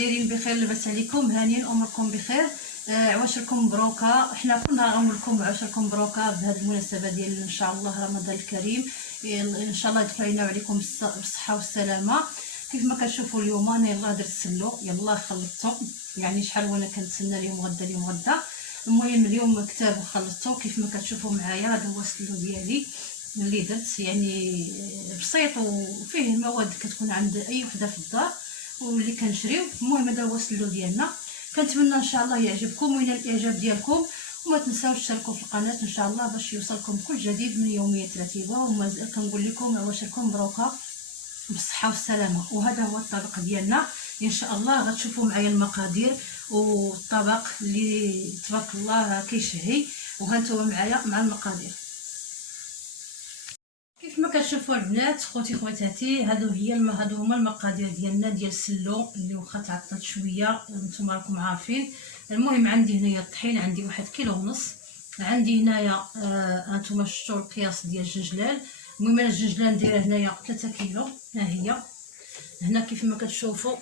دايرين بخير؟ لاباس عليكم؟ هانيين اموركم بخير؟ عواشركم مبروكه. حنا كل نهار غنقول لكم عواشركم مبروكه بهذه المناسبه ديال ان شاء الله رمضان الكريم. ان شاء الله يدخل علينا وعليكم بالصحه والسلامه. كيف ما كتشوفوا اليوم انا يلاه درت السلو، يلاه خلطته، يعني شحال وانا كنتسنى اليوم غدا. المهم اليوم كتاب وخلطته. كيف ما كتشوفوا معايا هذا هو السلو ديالي اللي درت، يعني بسيط وفيه مواد كتكون عند اي وحده في الدار واللي كنشريو. المهم هذا هو السلو ديالنا. كنتمنى ان شاء الله يعجبكم وينال الاعجاب ديالكم، وما تنساوش تشتركوا في القناه ان شاء الله باش يوصلكم كل جديد من يوميات رتيبه. ومازال كنقول لكم عواشركم مبروكه بالصحه والسلامه. وهذا هو الطبق ديالنا ان شاء الله. غتشوفوا معايا المقادير والطبق اللي تبارك الله كيشهي، وهانتوما معايا مع المقادير. كيف ما كتشوفوا البنات خوتي خواتاتي، هادو هما المقادير ديالنا ديال السلو اللي واخا تعطلت شويه نتوما راكم عارفين. المهم عندي هنايا الطحين، عندي 1.5 كيلو. عندي هنايا هانتوما شفتوا القياس ديال الجنجلان. المهم انا الجنجلان دايره هنايا 3 كيلو. ها هي هنا كيف ما كتشوفوا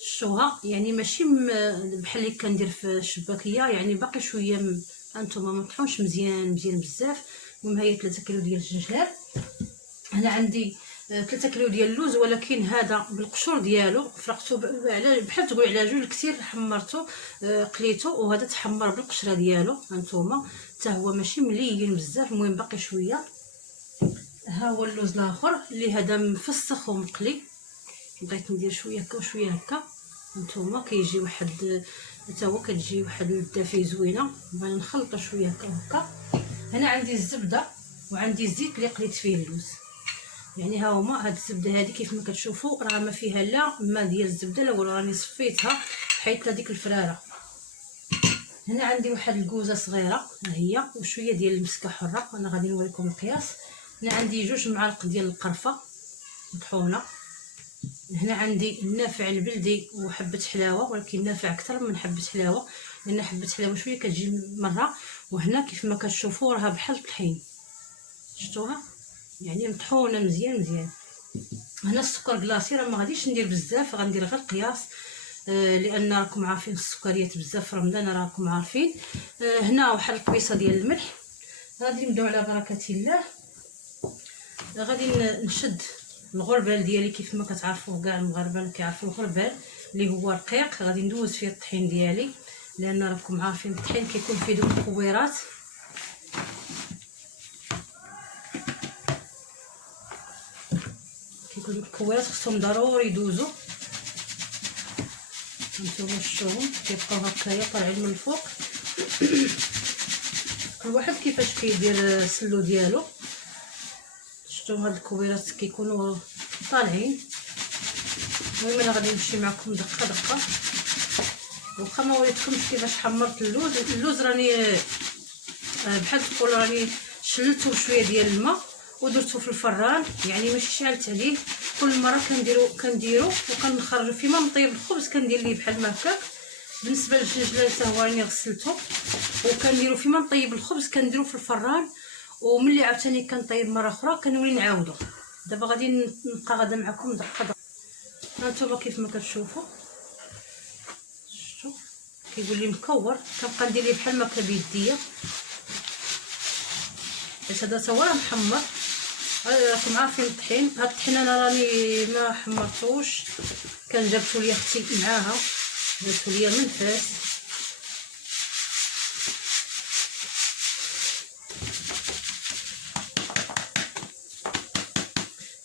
شفتوها، يعني ماشي بحال اللي كندير في الشباكيه، يعني باقي شويه هانتوما ما طحونش مزيان بزاف. المهم هي 3 كيلو ديال الجنجلان. هنا عندي 3 كيلو ديال اللوز، ولكن هذا بالقشور ديالو فرقته على بحال تقول على جوج كثير، حمرته قليته، وهذا تحمر بالقشره ديالو هانتوما حتى هو ماشي مليين بزاف. المهم باقي شويه. ها هو اللوز الاخر اللي هذا مفسخ ومقلي، بغيت ندير شويه هكا وشويه هكا هانتوما كيجي واحد حتى هو كتجي واحد المده فيه زوينه. بغينا نخلطو شويه هكا وهكا. هنا عندي الزبده وعندي الزيت اللي قليت فيه اللوز، يعني ها هما. هاد الزبده هذه كيف ما كتشوفوا راه ما فيها لا ما ديال الزبده الاول، راني صفيتها حيت هذيك الفراره. هنا عندي واحد الكوزه صغيره ها هي، وشويه ديال المسكه حره، انا غادي نوريكم القياس. هنا عندي 2 معالق ديال القرفه مطحونه. هنا عندي النافع البلدي وحبه حلاوه، ولكن نافع اكثر من حبه حلاوه لان حبه حلاوه شويه كتجي مره. وهنا كيف ما كتشوفوا راها بحال الطحين، شفتوها يعني مطحونه مزيان. هنا السكر كلاصي، راه ما غاديش ندير بزاف، غندير غير قياس لان راكم عارفين السكريات بزاف في رمضان راكم عارفين. هنا واحد القبيصه ديال الملح. غادي نبداو على بركه الله. غادي نشد الغربال ديالي، كيف ما كتعرفوا كاع المغاربه كيعرفوا الغربال اللي هو رقيق. غادي ندوز فيه الطحين ديالي لان راكم عارفين الطحين كيكون فيه دوك الكويرات. كيكون الكويرات خصهم ضروري يدوزوا. هانتوما شفتوهم كيبقاو هكايا طالعين من الفوق. كل واحد كيفاش كيدير السلو ديالو. شفتوا هاد الكويرات كيكونوا طالعين. المهم انا غادي نمشي معكم دقه واخا ما وريتكمش كيفاش حمرت اللوز راني بحال تقول راني شللته شويه ديال الماء ودرته في الفران، يعني ماشي شعلت عليه. كل مره كنديرو وكنخرجوا فيما نطيب الخبز كندير ليه بحال ما هكاك. بالنسبه للجنجلان حتى هو راني غسلته وكنديرو فيما نطيب الخبز كنديرو في الفران، وملي عاوتاني كنطيب مره اخرى كنولي نعاودو. دابا غادي نبقى غادا معكم دقه. هانتوما كيف ما كتشوفوا شفتوا كيقول لي مكور، كنبقى ندير ليه بحال ما هكا بيديا باش هذا تا هو راه محمر. راكم عارفين الطحين، هاد الطحين انا راني ما حمرتوش، كان جابتو لي اختي معاها جابتو لي من فاس.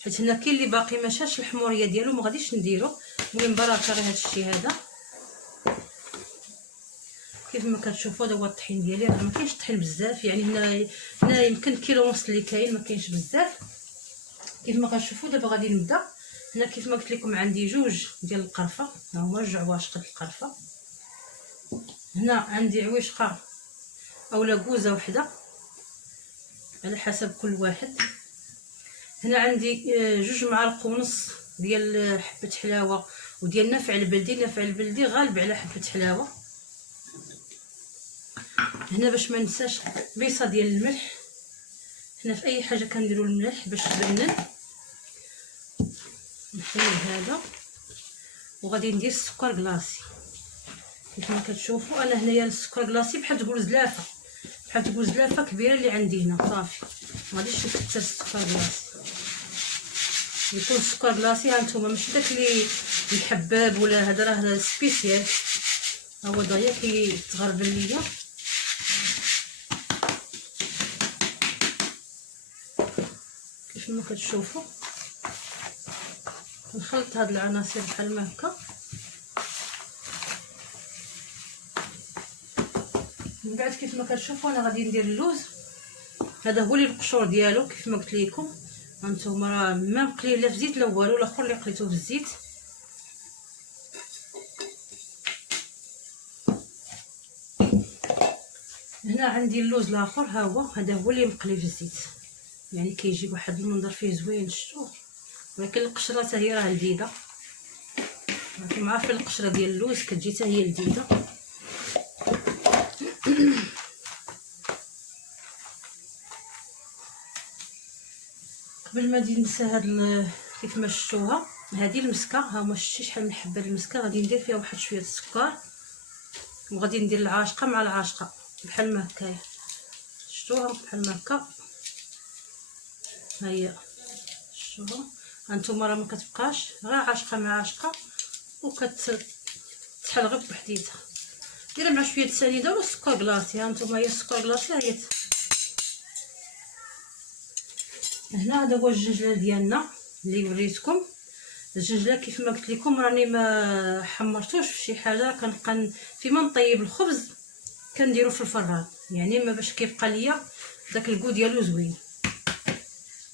حيت هنا كاين اللي باقي ما شاش الحموريه ديالو ما غاديش نديرو. المهم بركه غير هادشي هذا. كيف ما كتشوفوا هذا هو الطحين ديالي. راه ما كاينش طحين بزاف، يعني هنا يمكن 1.5 كيلو اللي كاين، ما كاينش بزاف. كيف ما كتشوفوا دابا غادي نبدا. هنا كيف ما قلت لكم عندي 2 ديال القرفه، ها هما 2 عواشق د القرفه. هنا عندي عويشقه اولا كوزه وحده على حسب كل واحد. هنا عندي 2 معالق ونص ديال حبه حلاوه وديال نافع البلدي. نافع البلدي غالب على حبه حلاوه. هنا باش ما ننساش بيصه ديال الملح. هنا في اي حاجه كنديروا الملح باش تبنن. نحيد هذا وغادي ندير السكر كلاصي. كيف ما كتشوفوا انا هنايا السكر كلاصي بحال تقول زلافه، بحال تقول زلافه كبيره اللي عندي هنا صافي، ما غاديش نكثر السكر كلاصي. يكون السكر كلاصي ها نتوما ماشي داك اللي محبب ولا هذا، راه سبيسيال، هو دغيا كيتغربل ليا. كيف ما كتشوفوا نخلط هاد العناصر بحال ما هكا. من بعد كيف ما كتشوفوا انا غادي ندير اللوز، هذا هو اللي القشور ديالو كيف ما قلت لكم. هانتوما راه ما مقليه لا في زيت لا والو، الاخر اللي قليته في الزيت. هنا عندي اللوز الاخر ها هو، هذا هو اللي مقلي في الزيت، يعني كيجي واحد المنظر فيه زوين شفتوا. ولكن القشره حتى هي راه لذيذه، راكم عارفين القشره ديال اللوز كتجي حتى هي لذيذه. قبل ما ندير ننسى هاد كيف ما شفتوها هذه المسكه، ها هما شتي شحال من حبه المسكه، غادي ندير فيها واحد شويه السكر، وغادي ندير العاشقه مع العاشقه بحال ما هكايا، شفتوها بحال ما هكا. ها هي شفتوها، هانتوما راه ما كتبقاش غير عاشقه مع عاشقه وكتحل غير بوحديتها. ديرها مع شويه السنيده ولا السكر كلاصي. هانتوما هي السكر كلاصي هي. هنا هذا هو الجنجلة ديالنا اللي وريتكم. الجنجلة كيف ما قلت لكم راني ما حمرتوش في شي حاجه، كنبقى فيما نطيب الخبز كنديرو في الفران، يعني ما باش كيبقى ليا داك الكو ديالو زوين.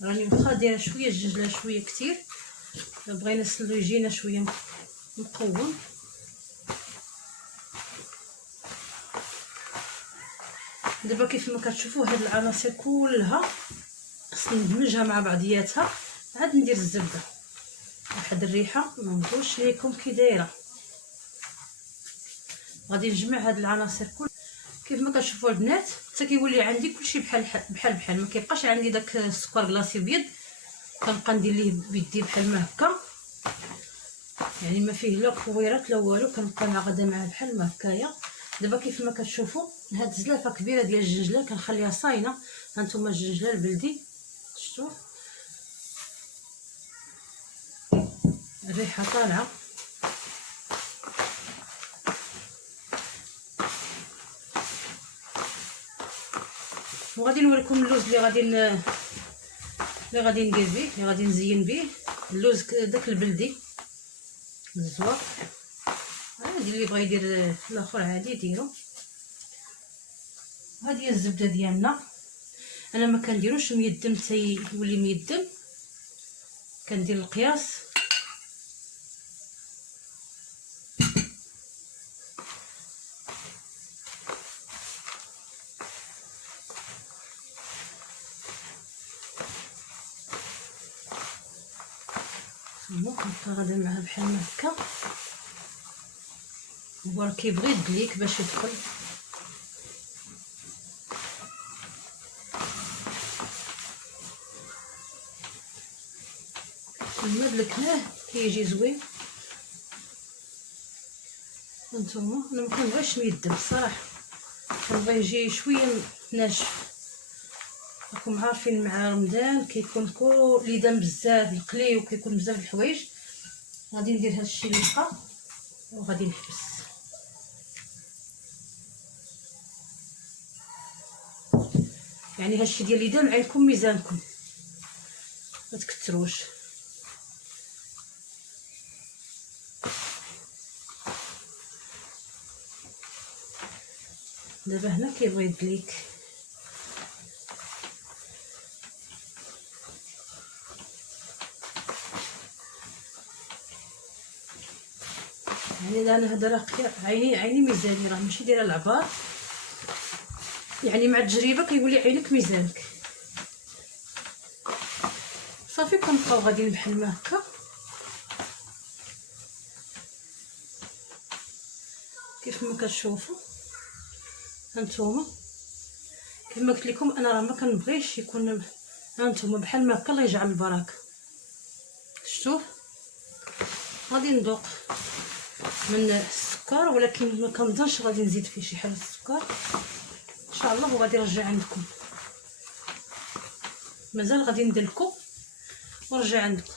راني واخا دايره شويه الجنجلة شويه كتير، بغينا نسلو يجينا شويه مقوم. دابا كيف ما كتشوفوا هاد العناصر كلها خصني ندمجها مع بعضياتها، عاد ندير الزبده. واحد الريحه ما نقولش لكم كي دايره. غادي نجمع هاد العناصر كل كيف ما كتشوفوا البنات، حتى كيولي عندي كلشي بحال ما كيبقاش عندي داك السكر كلاصي بيض، كنبقى ندير ليه بيدي بحال ما هكا، يعني ما فيه لا كويرات لا والو، كنبقى نعقدها معاه بحال ما هكايا. دابا كيف ما كتشوفوا هاد الزلافه كبيره ديال الجنجله كنخليها صاينه. هانتوما الجنجله البلدي شفتوا الريحه طالعه. وغادي نوريكم اللوز اللي غادي ندير به، اللي غادي نزين به اللوز داك البلدي الزوار عادي، اللي بغى يدير الاخر عادي يديرو. هذه هي الزبده ديالنا، انا ما كنديروش ميدم حتى يولي ميدم، كندير القياس. كنبقى غادا معاه بحال ما هكا، هو راه كيبغي يدليك باش يدخل. لما دلكناه كيجي زوين. هانتوما انا ما كنبغيش ميدم الصراحه، كنبغي يجي شويه ناشف. راكم عارفين مع رمضان كيكون كل دم بزاف القلي وكيكون بزاف الحوايج. غادي ندير هادشي اللي بقى وغادي نحبس. يعني هادشي ديال اليدام عينكم ميزانكم، ما تكثروش. دابا هنا كيبغي يدليك، يعني انا هذا راه عيني ميزاني، راه ماشي دايره العبار، يعني مع التجربه كيولي عينك ميزانك. صافي كنبقاو غاديين بحال ما هكا. كيف ما كتشوفوا هانتوما كما قلت لكم انا راه ما كنبغيش يكون، هانتوما بحال ما هكا. الله يجعل البركه. شفتوا غادي نذوق من السكر، ولكن ما كنظنش غادي نزيد فيه شي حاجه السكر ان شاء الله، وغادي نرجع عندكم. مازال غادي ندلكو ونرجع عندكم.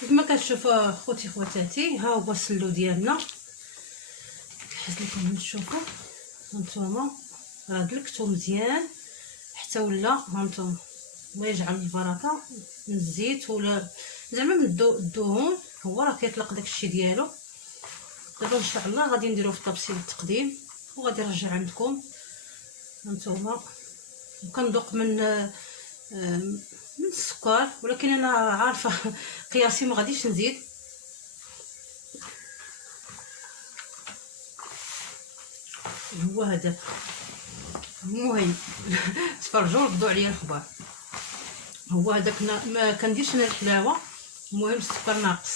كيف ما كتشوفوا خوتي خواتاتي، ها هو السلو ديالنا. كيحس لكم تشوفوا هانتوما راه دلكتو مزيان حتى ولا هانتوما. الله يجعل البركه من الزيت ولا زعما من الدهون، هو راه كيطلق داكشي ديالو. دابا ان شاء الله غادي نديرو في طبسيل التقديم وغادي نرجع عندكم. هانتوما كنذوق من السكر، ولكن انا عارفه قياسي ما غاديش نزيد. هو هذا المهم تفرجوا ردوا عليا الخبار. هو هذاك ما كنديرش انا الحلاوه، المهم السكر ناقص.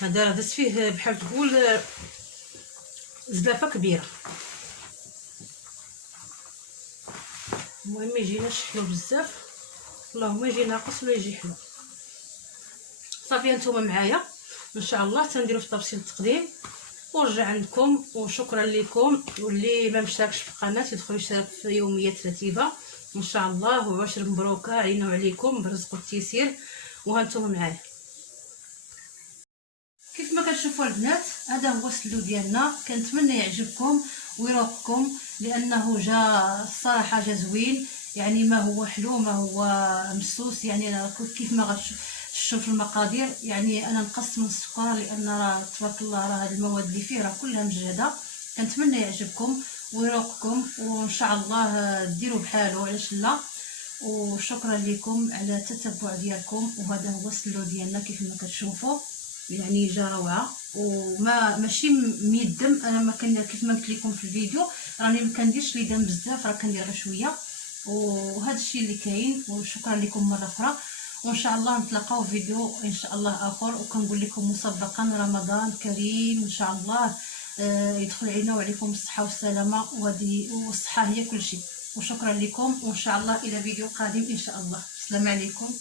هذا راه درت فيه بحال تقول زلافه كبيره. المهم ما يجيناش حلو بزاف، اللهم يجي ناقص ولا يجي حلو. صافي نتوما معايا ان شاء الله تنديرو في طبسيل التقديم ونرجع عندكم. وشكرا لكم، واللي ما مشتركش في القناه يدخل يشترك في يوميات رتيبه ان شاء الله. وعشر مبروكه علينا وعليكم بالرزق والتيسير. وهانتوما معايا كيف ما كتشوفوا البنات، هذا هو السلو ديالنا. كنتمنى يعجبكم ويروقكم، لانه جا الصراحه جا زوين، يعني ما هو حلو ما هو مسوس. يعني انا كيف ما غتشوف المقادير، يعني انا نقصت من السكر لان راه تبارك الله راه هاد المواد اللي فيه راه كلها مجهده. كنتمنى يعجبكم ويروقكم، وان شاء الله ديروا بحالو علاش لا. وشكرا لكم على التتبع ديالكم. وهذا هو السلو ديالنا كيف ما كتشوفوا، يعني جا روعه وما ماشي ميدم. انا ما كان كيف ما قلت لكم في الفيديو راني ما كنديرش لي دم بزاف، راه كندير غير شويه. وهذا الشيء اللي كاين. وشكرا لكم مره اخرى، وان شاء الله نتلاقاو في فيديو ان شاء الله اخر. وكنقول لكم مسبقا رمضان كريم ان شاء الله. يدخل علينا وعليكم الصحه والسلامه، والصحه هي كل شيء. وشكرا لكم، وان شاء الله الى فيديو قادم ان شاء الله. السلام عليكم.